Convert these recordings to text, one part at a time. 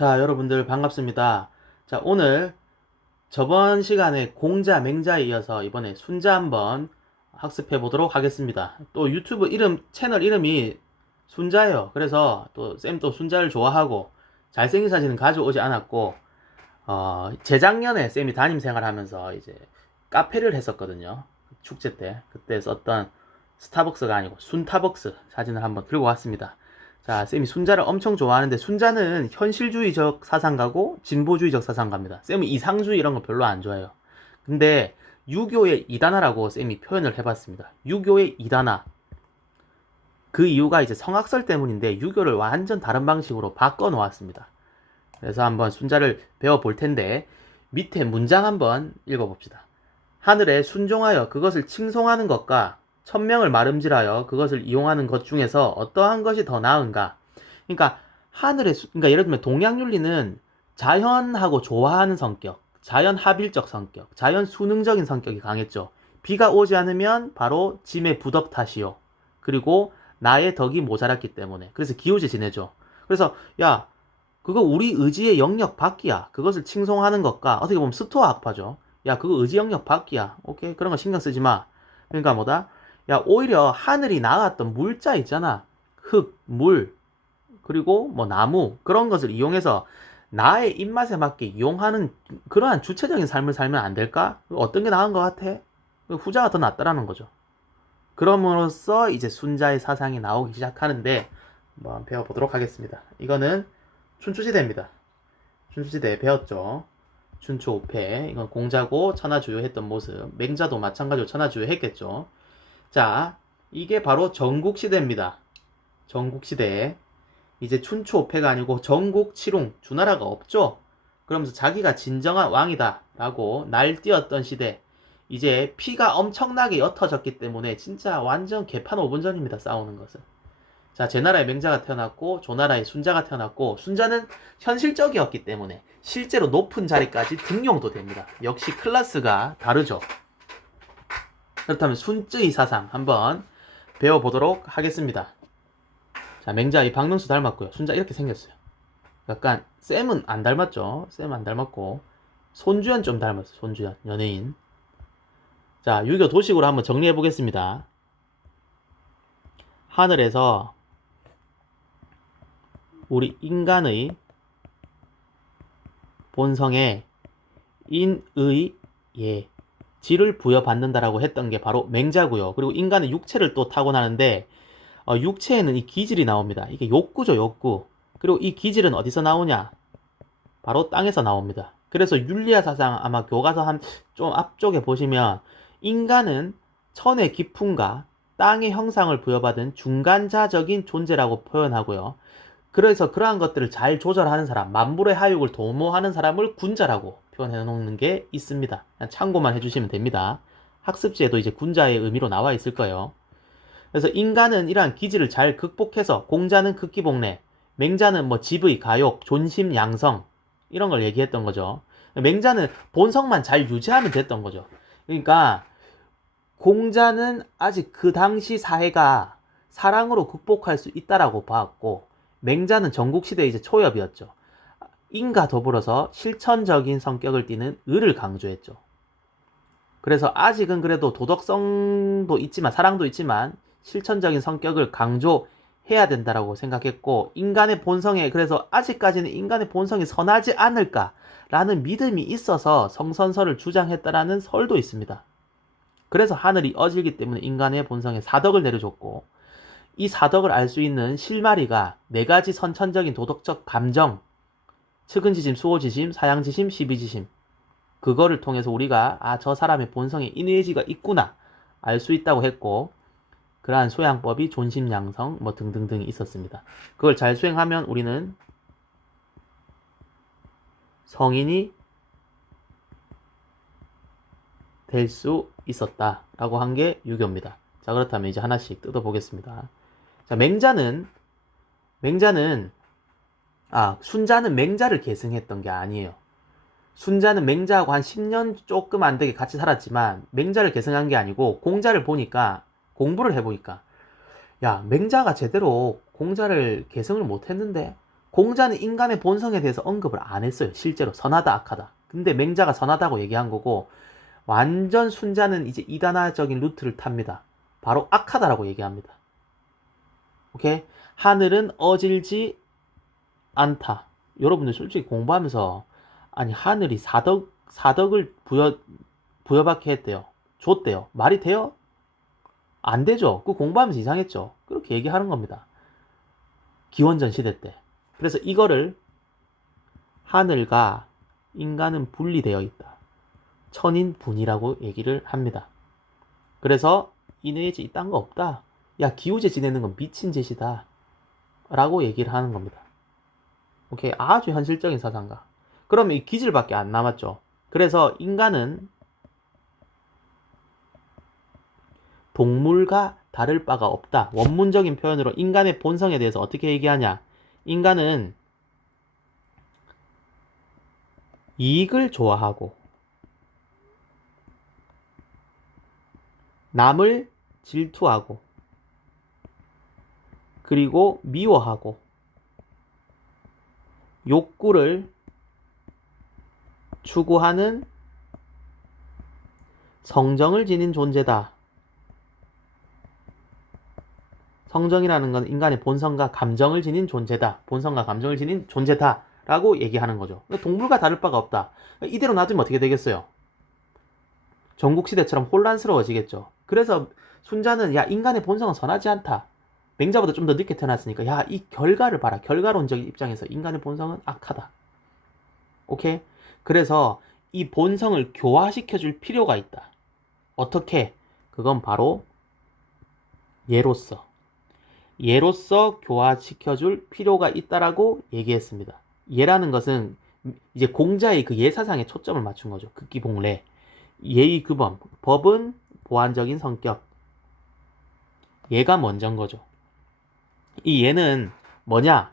자, 여러분들 반갑습니다. 자, 오늘 저번 시간에 공자, 맹자에 이어서 이번에 순자 한번 학습해 보도록 하겠습니다. 또 유튜브 이름, 채널 이름이 순자예요. 그래서 또 쌤 또 순자를 좋아하고 잘생긴 사진은 가져오지 않았고, 재작년에 쌤이 담임 생활하면서 이제 카페를 했었거든요. 축제 때. 그때 썼던 스타벅스가 아니고 순타벅스 사진을 한번 들고 왔습니다. 자, 쌤이 순자를 엄청 좋아하는데 순자는 현실주의적 사상가고 진보주의적 사상가입니다. 쌤은 이상주의 이런 거 별로 안 좋아해요. 근데 유교의 이단화라고 쌤이 표현을 해봤습니다. 유교의 이단화. 그 이유가 이제 성악설 때문인데 유교를 완전 다른 방식으로 바꿔 놓았습니다. 그래서 한번 순자를 배워볼 텐데 밑에 문장 한번 읽어봅시다. 하늘에 순종하여 그것을 칭송하는 것과 천명을 말음질하여 그것을 이용하는 것 중에서 어떠한 것이 더 나은가? 그러니까 그러니까 예를 들면 동양윤리는 자연하고 좋아하는 성격, 자연 합일적 성격, 자연 순응적인 성격이 강했죠. 비가 오지 않으면 바로 짐의 부덕 탓이요. 그리고 나의 덕이 모자랐기 때문에. 그래서 기우제 지내죠. 그래서 야, 그거 우리 의지의 영역 밖이야. 그것을 칭송하는 것과 어떻게 보면 스토아 학파죠. 야, 그거 의지 영역 밖이야. 오케이? 그런 거 신경 쓰지 마. 그러니까 뭐다? 야, 오히려 하늘이 나왔던 물자 있잖아. 흙, 물, 그리고 뭐 나무, 그런 것을 이용해서 나의 입맛에 맞게 이용하는 그러한 주체적인 삶을 살면 안 될까? 어떤 게 나은 것 같아? 후자가 더 낫다라는 거죠. 그럼으로써 이제 순자의 사상이 나오기 시작하는데 한번 배워보도록 하겠습니다. 이거는 춘추시대입니다. 춘추시대 배웠죠. 춘추 5패. 이건 공자고 천하주요했던 모습. 맹자도 마찬가지로 천하주요했겠죠. 자, 이게 바로 전국시대입니다. 전국시대. 이제 춘추 5패가 아니고 전국 칠웅. 주나라가 없죠. 그러면서 자기가 진정한 왕이다 라고 날뛰었던 시대. 이제 피가 엄청나게 옅어졌기 때문에 진짜 완전 개판 5분 전입니다. 싸우는 것은. 자, 제나라의 맹자가 태어났고 조나라의 순자가 태어났고 순자는 현실적이었기 때문에 실제로 높은 자리까지 등용도 됩니다. 역시 클래스가 다르죠. 그렇다면 순쯔의 사상 한번 배워보도록 하겠습니다. 자, 맹자 이 박명수 닮았고요. 순자 이렇게 생겼어요. 약간 쌤은 안 닮았죠. 쌤 안 닮았고 손주현 좀 닮았어요. 손주현 연예인. 자, 유교 도식으로 한번 정리해 보겠습니다. 하늘에서 우리 인간의 본성에 인의 예 질을 부여받는다라고 했던 게 바로 맹자고요. 그리고 인간은 육체를 또 타고나는데 육체에는 이 기질이 나옵니다. 이게 욕구죠, 욕구. 그리고 이 기질은 어디서 나오냐? 바로 땅에서 나옵니다. 그래서 윤리학 사상 아마 교과서 한 좀 앞쪽에 보시면 인간은 천의 깊음과 땅의 형상을 부여받은 중간자적인 존재라고 표현하고요. 그래서 그러한 것들을 잘 조절하는 사람, 만물의 하육을 도모하는 사람을 군자라고 표현해 놓는 게 있습니다. 참고만 해주시면 됩니다. 학습지에도 이제 군자의 의미로 나와 있을 거예요. 그래서 인간은 이러한 기질을 잘 극복해서 공자는 극기복례, 맹자는 뭐 지의, 가욕, 존심, 양성 이런 걸 얘기했던 거죠. 맹자는 본성만 잘 유지하면 됐던 거죠. 그러니까 공자는 아직 그 당시 사회가 사랑으로 극복할 수 있다라고 봤고 맹자는 전국시대 이제 초엽이었죠. 인과 더불어서 실천적인 성격을 띠는 의를 강조했죠. 그래서 아직은 그래도 도덕성도 있지만 사랑도 있지만 실천적인 성격을 강조해야 된다라고 생각했고 인간의 본성에 그래서 아직까지는 인간의 본성이 선하지 않을까라는 믿음이 있어서 성선설을 주장했다라는 설도 있습니다. 그래서 하늘이 어질기 때문에 인간의 본성에 사덕을 내려줬고 이 사덕을 알 수 있는 실마리가 네 가지 선천적인 도덕적 감정 측은지심, 수호지심, 사양지심, 시비지심 그거를 통해서 우리가 저 사람의 본성에 인의지가 있구나 알 수 있다고 했고 그러한 소양법이 존심양성 뭐 등등등이 있었습니다. 그걸 잘 수행하면 우리는 성인이 될 수 있었다라고 한 게 유교입니다. 자, 그렇다면 이제 하나씩 뜯어보겠습니다. 자, 순자는 맹자를 계승했던 게 아니에요. 순자는 맹자하고 한 10년 조금 안 되게 같이 살았지만 맹자를 계승한 게 아니고 공자를 보니까 공부를 해보니까 야, 맹자가 제대로 공자를 계승을 못 했는데 공자는 인간의 본성에 대해서 언급을 안 했어요. 실제로 선하다 악하다. 근데 맹자가 선하다고 얘기한 거고, 완전 순자는 이제 이단화적인 루트를 탑니다. 바로 악하다라고 얘기합니다. 오케이? 하늘은 어질지 않다. 여러분들 솔직히 공부하면서 아니 하늘이 사덕을 부여받게 했대요. 줬대요. 말이 돼요? 안 되죠. 그 공부하면서 이상했죠. 그렇게 얘기하는 겁니다. 기원전 시대 때. 그래서 이거를 하늘과 인간은 분리되어 있다. 천인분이라고 얘기를 합니다. 그래서 이내지 이딴 거 없다. 야 기우제 지내는 건 미친 짓이다. 라고 얘기를 하는 겁니다. 오케이, 아주 현실적인 사상가. 그러면 이 기질밖에 안 남았죠. 그래서 인간은 동물과 다를 바가 없다. 원문적인 표현으로 인간의 본성에 대해서 어떻게 얘기하냐. 인간은 이익을 좋아하고 남을 질투하고 그리고 미워하고 욕구를 추구하는 성정을 지닌 존재다. 성정이라는 건 인간의 본성과 감정을 지닌 존재다. 본성과 감정을 지닌 존재다. 라고 얘기하는 거죠. 동물과 다를 바가 없다. 이대로 놔두면 어떻게 되겠어요? 전국시대처럼 혼란스러워지겠죠. 그래서 순자는 야 인간의 본성은 선하지 않다. 맹자보다 좀 더 늦게 태어났으니까 야 이 결과를 봐라. 결과론적인 입장에서 인간의 본성은 악하다. 오케이? 그래서 이 본성을 교화시켜줄 필요가 있다. 어떻게? 그건 바로 예로서 교화시켜줄 필요가 있다라고 얘기했습니다. 예라는 것은 이제 공자의 그 예사상에 초점을 맞춘 거죠. 극기봉례. 예의 규범, 법은 보완적인 성격. 예가 먼저인 거죠. 이 예는 뭐냐?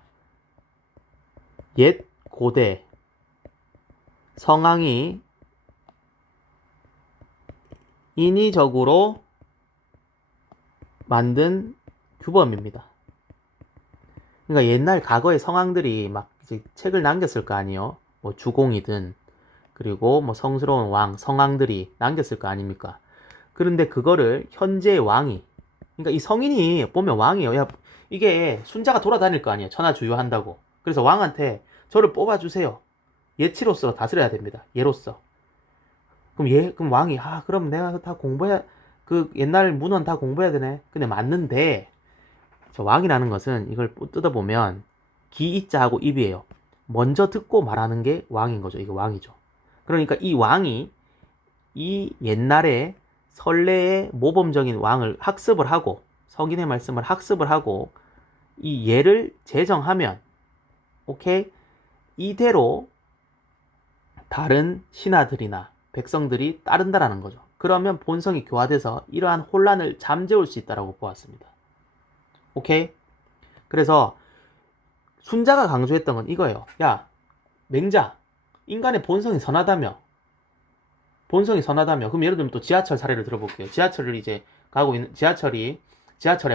옛 고대 성왕이 인위적으로 만든 규범입니다. 그러니까 옛날 과거의 성왕들이 막 이제 책을 남겼을 거 아니에요. 뭐 주공이든 그리고 뭐 성스러운 왕, 성왕들이 남겼을 거 아닙니까? 그런데 그거를 현재의 왕이, 그러니까 이 성인이 보면 왕이에요. 야, 이게 순자가 돌아다닐 거 아니에요. 천하주요한다고. 그래서 왕한테 저를 뽑아주세요. 예치로서 다스려야 됩니다. 예로서. 그럼 왕이 그럼 내가 다 공부해야, 그 옛날 문헌 다 공부해야 되네. 근데 맞는데 저 왕이라는 것은 이걸 뜯어보면 기이자하고 입이에요. 먼저 듣고 말하는 게 왕인 거죠. 이게 왕이죠. 그러니까 이 왕이 이 옛날에 선래의 모범적인 왕을 학습을 하고 석인의 말씀을 학습을 하고 이 예를 제정하면 오케이? 이대로 다른 신하들이나 백성들이 따른다라는 거죠. 그러면 본성이 교화돼서 이러한 혼란을 잠재울 수 있다라고 보았습니다. 오케이? 그래서 순자가 강조했던 건 이거예요. 야, 맹자, 인간의 본성이 선하다며. 그럼 예를 들면 또 지하철 사례를 들어볼게요. 지하철을 이제 가고 있는, 지하철에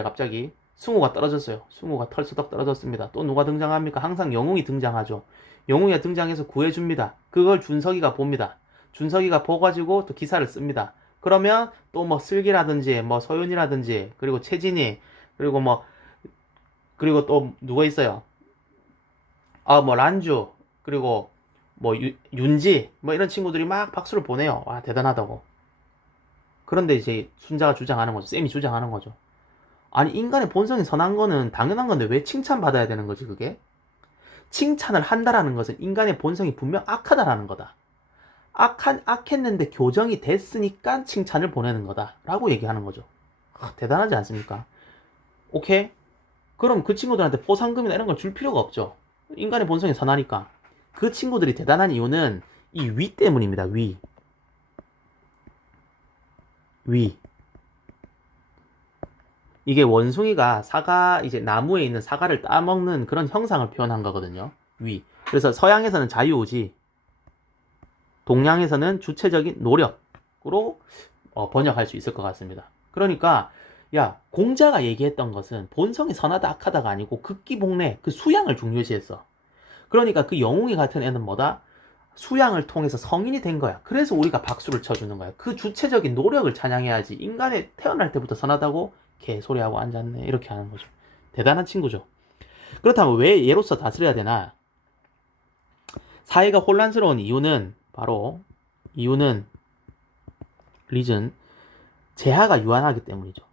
갑자기 승우가 떨어졌어요. 승우가 털썩 떨어졌습니다. 또 누가 등장합니까? 항상 영웅이 등장하죠. 영웅이 등장해서 구해줍니다. 그걸 준석이가 봅니다. 준석이가 보가지고 또 기사를 씁니다. 그러면 또 뭐 슬기라든지 뭐 서윤이라든지 그리고 최진이 그리고 또 누가 있어요? 뭐 란주 그리고 뭐 윤지 뭐 이런 친구들이 막 박수를 보내요. 와 대단하다고. 그런데 이제 순자가 주장하는 거죠. 쌤이 주장하는 거죠. 아니 인간의 본성이 선한 거는 당연한 건데 왜 칭찬받아야 되는 거지 그게? 칭찬을 한다라는 것은 인간의 본성이 분명 악하다라는 거다. 악했는데 교정이 됐으니까 칭찬을 보내는 거다 라고 얘기하는 거죠. 대단하지 않습니까? 오케이? 그럼 그 친구들한테 포상금이나 이런 걸 줄 필요가 없죠. 인간의 본성이 선하니까. 그 친구들이 대단한 이유는 이 위 때문입니다. 위. 이게 원숭이가 이제 나무에 있는 사과를 따먹는 그런 형상을 표현한 거거든요. 위. 그래서 서양에서는 자유의지, 동양에서는 주체적인 노력으로 번역할 수 있을 것 같습니다. 그러니까 공자가 얘기했던 것은 본성이 선하다 악하다가 아니고 극기복례 그 수양을 중요시했어. 그러니까 그 영웅이 같은 애는 뭐다? 수양을 통해서 성인이 된 거야. 그래서 우리가 박수를 쳐주는 거야. 그 주체적인 노력을 찬양해야지. 인간이 태어날 때부터 선하다고 개소리하고 앉았네. 이렇게 하는 거죠. 대단한 친구죠. 그렇다면 왜 얘로서 다스려야 되나? 사회가 혼란스러운 이유는 바로 리즌 재하가 유한하기 때문이죠.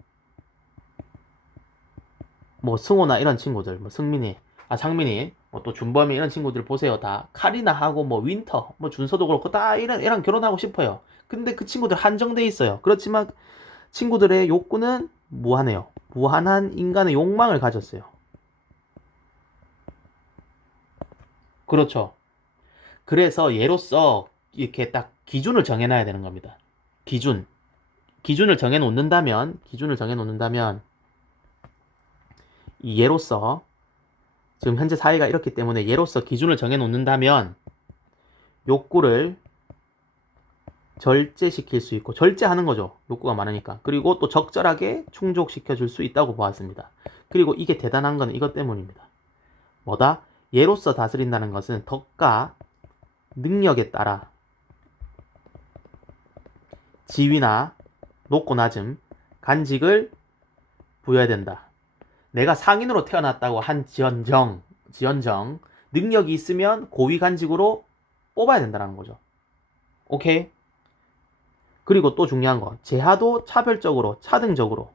뭐 승호나 이런 친구들, 뭐 상민이, 뭐 또 준범이 이런 친구들 보세요. 다 카리나하고 뭐 윈터, 뭐 준서도 그렇고 다 이런 결혼하고 싶어요. 근데 그 친구들 한정돼 있어요. 그렇지만 친구들의 욕구는 무한해요. 무한한 인간의 욕망을 가졌어요. 그렇죠. 그래서 얘로서 이렇게 딱 기준을 정해놔야 되는 겁니다. 기준을 정해놓는다면 이 얘로서 지금 현재 사회가 이렇기 때문에 얘로서 기준을 정해놓는다면 욕구를 절제시킬 수 있고, 절제하는 거죠. 욕구가 많으니까. 그리고 또 적절하게 충족시켜줄 수 있다고 보았습니다. 그리고 이게 대단한 건 이것 때문입니다. 뭐다? 얘로서 다스린다는 것은 덕과 능력에 따라 지위나 높고 낮음, 간직을 부여해야 된다. 내가 상인으로 태어났다고 한 지연정 능력이 있으면 고위 간직으로 뽑아야 된다는 거죠. 오케이? 그리고 또 중요한 거, 재하도 차별적으로 차등적으로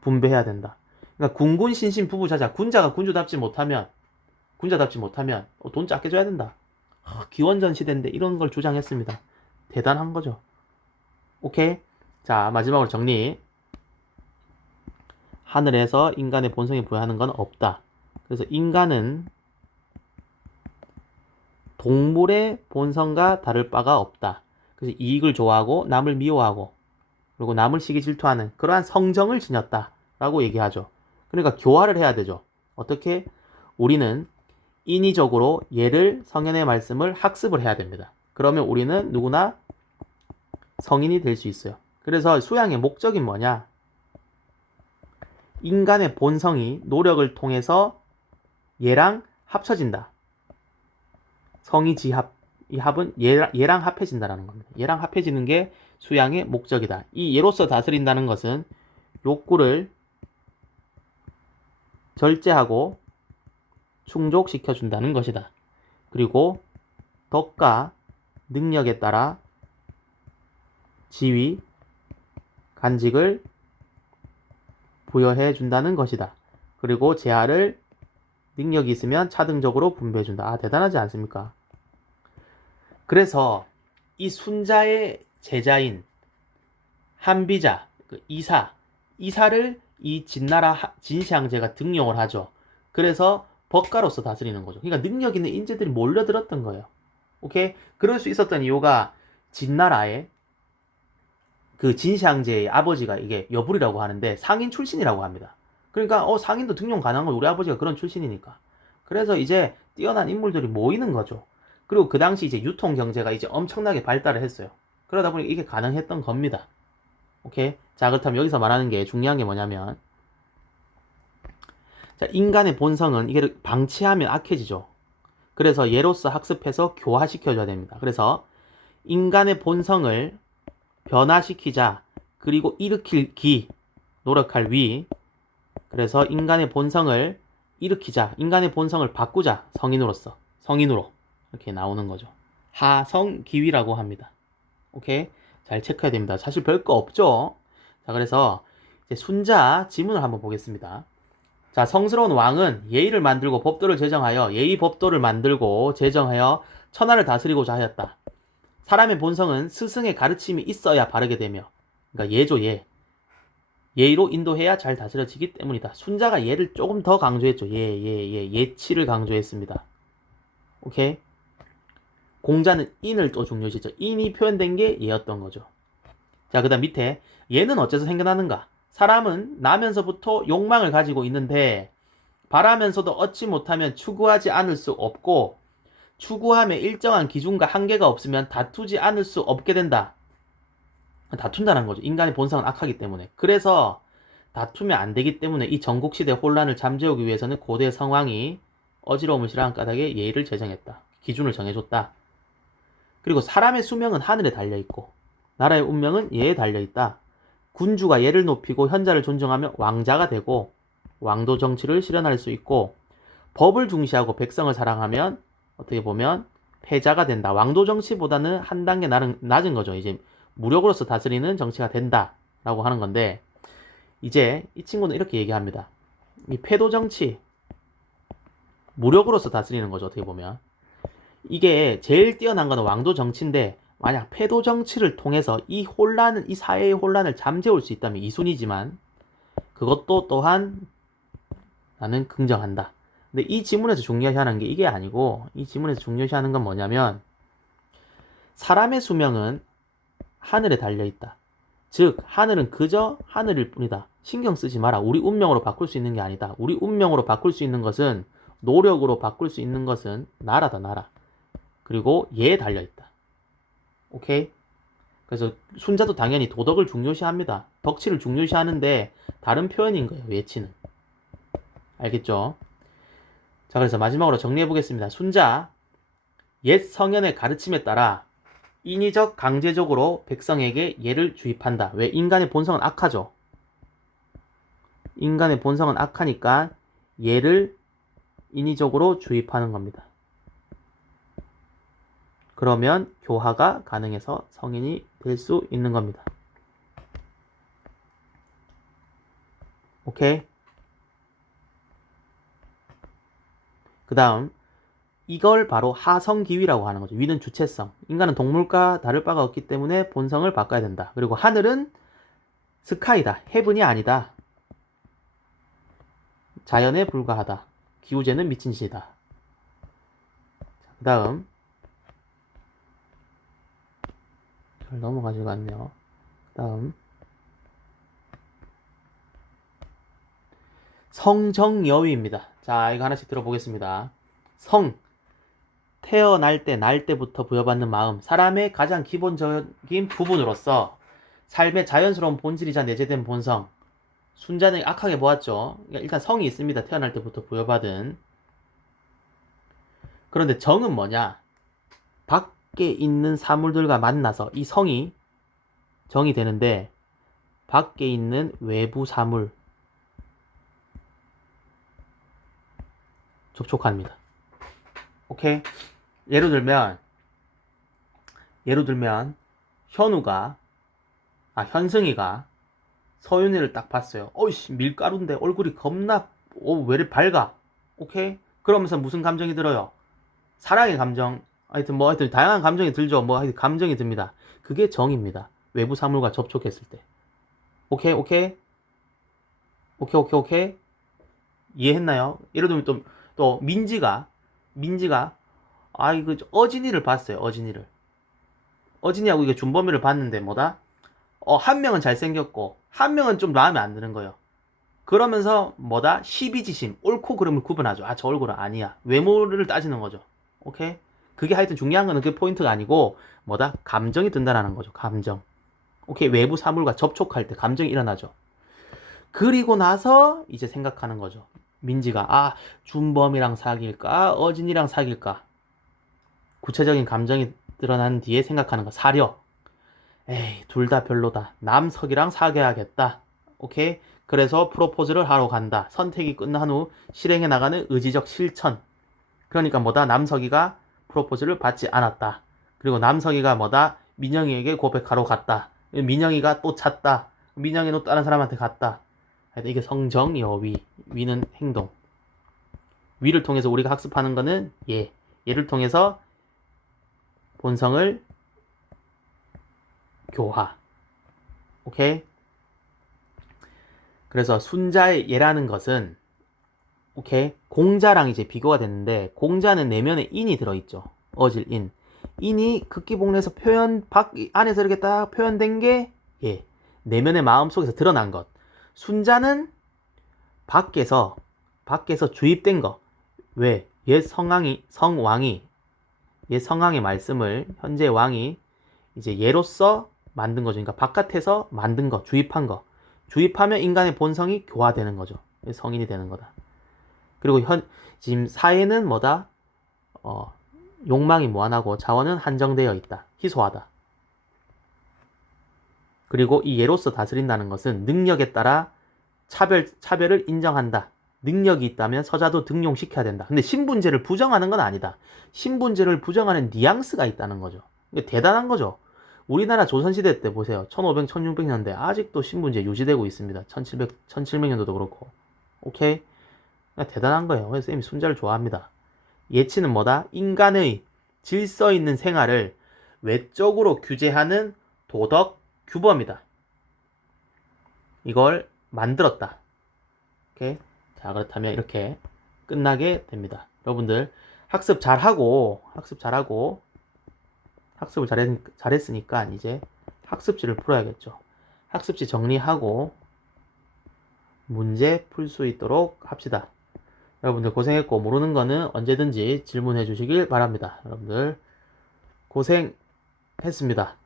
분배해야 된다. 그러니까 군군 신신 부부자자, 군자가 군주답지 못하면 돈 작게 줘야 된다. 기원전 시대인데 이런 걸 주장했습니다. 대단한 거죠. 오케이? 자, 마지막으로 정리. 하늘에서 인간의 본성에 부여하는 건 없다. 그래서 인간은 동물의 본성과 다를 바가 없다. 그래서 이익을 좋아하고 남을 미워하고 그리고 남을 시기 질투하는 그러한 성정을 지녔다라고 얘기하죠. 그러니까 교화를 해야 되죠. 어떻게? 우리는 인위적으로 얘를 성현의 말씀을 학습을 해야 됩니다. 그러면 우리는 누구나 성인이 될 수 있어요. 그래서 수양의 목적이 뭐냐? 인간의 본성이 노력을 통해서 얘랑 합쳐진다. 성이지합, 이 합은 얘랑 합해진다라는 겁니다. 얘랑 합해지는 게 수양의 목적이다. 이 얘로서 다스린다는 것은 욕구를 절제하고 충족시켜준다는 것이다. 그리고 덕과 능력에 따라 지위, 간직을 부여해 준다는 것이다. 그리고 재하를 능력이 있으면 차등적으로 분배해 준다. 대단하지 않습니까? 그래서 이 순자의 제자인 한비자, 이사를 이 진나라 진시황제가 등용을 하죠. 그래서 법가로서 다스리는 거죠. 그러니까 능력 있는 인재들이 몰려들었던 거예요. 오케이? 그럴 수 있었던 이유가 진나라의 그 진시황제의 아버지가 이게 여불이라고 하는데 상인 출신이라고 합니다. 그러니까 상인도 등용 가능한 건 우리 아버지가 그런 출신이니까. 그래서 이제 뛰어난 인물들이 모이는 거죠. 그리고 그 당시 이제 유통 경제가 이제 엄청나게 발달을 했어요. 그러다 보니 이게 가능했던 겁니다. 오케이? 자, 그렇다면 여기서 말하는 게 중요한 게 뭐냐면, 자, 인간의 본성은 이게 방치하면 악해지죠. 그래서 얘로서 학습해서 교화시켜줘야 됩니다. 그래서 인간의 본성을 변화시키자. 그리고 일으킬 노력할 위. 그래서 인간의 본성을 일으키자. 인간의 본성을 바꾸자. 성인으로. 이렇게 나오는 거죠. 하성기위라고 합니다. 오케이? 잘 체크해야 됩니다. 사실 별거 없죠? 자, 그래서 이제 순자 지문을 한번 보겠습니다. 자, 성스러운 왕은 예의를 만들고 법도를 제정하여 예의 법도를 만들고 제정하여 천하를 다스리고자 하였다. 사람의 본성은 스승의 가르침이 있어야 바르게 되며, 그러니까 예의로 인도해야 잘 다스려지기 때문이다. 순자가 예를 조금 더 강조했죠. 예치를 강조했습니다. 오케이? 공자는 인을 또 중요시했죠. 인이 표현된 게 예였던 거죠. 자, 그 다음 밑에 예는 어째서 생겨나는가? 사람은 나면서부터 욕망을 가지고 있는데 바라면서도 얻지 못하면 추구하지 않을 수 없고 추구함에 일정한 기준과 한계가 없으면 다투지 않을 수 없게 된다. 다툰다는 거죠. 인간의 본성은 악하기 때문에. 그래서 다투면 안 되기 때문에 이 전국시대 혼란을 잠재우기 위해서는 고대 성왕이 어지러움을 싫어하는 까닭에 예의를 제정했다. 기준을 정해줬다. 그리고 사람의 수명은 하늘에 달려있고 나라의 운명은 예에 달려있다. 군주가 예를 높이고 현자를 존중하며 왕자가 되고 왕도 정치를 실현할 수 있고 법을 중시하고 백성을 사랑하면 어떻게 보면 패자가 된다. 왕도 정치보다는 한 단계 낮은 거죠. 이제 무력으로서 다스리는 정치가 된다 라고 하는 건데, 이제 이 친구는 이렇게 얘기합니다. 이 패도 정치, 무력으로서 다스리는 거죠. 어떻게 보면 이게 제일 뛰어난 거는 왕도 정치인데, 만약 패도 정치를 통해서 이 사회의 혼란을 잠재울 수 있다면 2순위지만 그것도 또한 나는 긍정한다. 근데 이 지문에서 중요시하는 게 이게 아니고, 이 지문에서 중요시하는 건 뭐냐면, 사람의 수명은 하늘에 달려있다. 즉 하늘은 그저 하늘일 뿐이다. 신경 쓰지 마라. 우리 운명으로 바꿀 수 있는 게 아니다. 우리 운명으로 바꿀 수 있는 것은, 노력으로 바꿀 수 있는 것은 나라다, 나라. 그리고 예에 달려있다. 오케이? 그래서 순자도 당연히 도덕을 중요시합니다. 덕치를 중요시하는데 다른 표현인 거예요. 예치는. 알겠죠? 자, 그래서 마지막으로 정리해 보겠습니다. 순자, 옛 성현의 가르침에 따라 인위적 강제적으로 백성에게 예를 주입한다. 왜? 인간의 본성은 악하죠. 인간의 본성은 악하니까 예를 인위적으로 주입하는 겁니다. 그러면 교화가 가능해서 성인이 될 수 있는 겁니다. 오케이? 그 다음, 이걸 바로 하성기위라고 하는 거죠. 위는 주체성. 인간은 동물과 다를 바가 없기 때문에 본성을 바꿔야 된다. 그리고 하늘은 스카이다. 헤븐이 아니다. 자연에 불과하다. 기우제는 미친 짓이다. 그 다음, 잘 넘어가지고 갔네요. 그 다음, 성정여위입니다. 자, 이거 하나씩 들어보겠습니다. 성, 태어날 때, 날 때부터 부여받는 마음, 사람의 가장 기본적인 부분으로서 삶의 자연스러운 본질이자 내재된 본성. 순자는 악하게 보았죠. 일단 성이 있습니다. 태어날 때부터 부여받은. 그런데 정은 뭐냐? 밖에 있는 사물들과 만나서 이 성이 정이 되는데, 밖에 있는 외부 사물 접촉합니다. 오케이? 예를 들면 현승이가 서윤이를 딱 봤어요. 어이씨, 밀가루인데 얼굴이 겁나 왜 이렇게 밝아? 오케이? 그러면서 무슨 감정이 들어요? 사랑의 감정, 하여튼 다양한 감정이 들죠. 하여튼 감정이 듭니다. 그게 정입니다. 외부 사물과 접촉했을 때. 오케이? 이해했나요? 예를 들면 또 민지가 이거 어진이를 봤어요. 어진이하고 이게 준범이를 봤는데 한 명은 잘생겼고 한 명은 좀 마음에 안 드는 거예요. 그러면서 시비지심, 옳고 그름을 구분하죠. 저 얼굴은 아니야. 외모를 따지는 거죠. 오케이? 그게 하여튼 중요한 거는 그 포인트가 아니고 감정이 든다라는 거죠. 감정. 오케이? 외부 사물과 접촉할 때 감정이 일어나죠. 그리고 나서 이제 생각하는 거죠. 민지가 준범이랑 사귈까? 어진이랑 사귈까? 구체적인 감정이 드러난 뒤에 생각하는 거. 사려. 에이, 둘 다 별로다. 남석이랑 사귀어야겠다. 오케이? 그래서 프로포즈를 하러 간다. 선택이 끝난 후 실행해 나가는 의지적 실천. 그러니까 남석이가 프로포즈를 받지 않았다. 그리고 남석이가 민영이에게 고백하러 갔다. 민영이가 또 찾다. 민영이는 다른 사람한테 갔다. 이게 성정여위. 위는 행동. 위를 통해서 우리가 학습하는 거는 예. 예를 통해서 본성을 교화. 오케이? 그래서 순자의 예라는 것은 오케이? 공자랑 이제 비교가 됐는데, 공자는 내면에 인이 들어있죠. 어질 인. 인이 극기복례에서 안에서 이렇게 딱 표현된 게 예. 내면의 마음속에서 드러난 것. 순자는 밖에서 주입된 거. 왜? 옛 성왕의 말씀을 현재 왕이 이제 예로서 만든 거죠. 그러니까 바깥에서 만든 거, 주입한 거. 주입하면 인간의 본성이 교화되는 거죠. 성인이 되는 거다. 그리고 지금 사회는 뭐다? 욕망이 무한하고 자원은 한정되어 있다. 희소하다. 그리고 이 예로서 다스린다는 것은 능력에 따라 차별을 인정한다. 능력이 있다면 서자도 등용시켜야 된다. 근데 신분제를 부정하는 건 아니다. 신분제를 부정하는 뉘앙스가 있다는 거죠. 이게 대단한 거죠. 우리나라 조선시대 때 보세요. 1500, 1600년대 아직도 신분제 유지되고 있습니다. 1700년도도 그렇고. 오케이? 대단한 거예요. 그래서 쌤이 순자를 좋아합니다. 예치는 뭐다? 인간의 질서 있는 생활을 외적으로 규제하는 도덕 규범이다. 이걸 만들었다. 오케이? 자, 그렇다면 이렇게 끝나게 됩니다. 여러분들 학습 잘하고 학습을 잘했으니까 이제 학습지를 풀어야겠죠. 학습지 정리하고 문제 풀 수 있도록 합시다. 여러분들 고생했고 모르는 거는 언제든지 질문해 주시길 바랍니다. 여러분들 고생했습니다.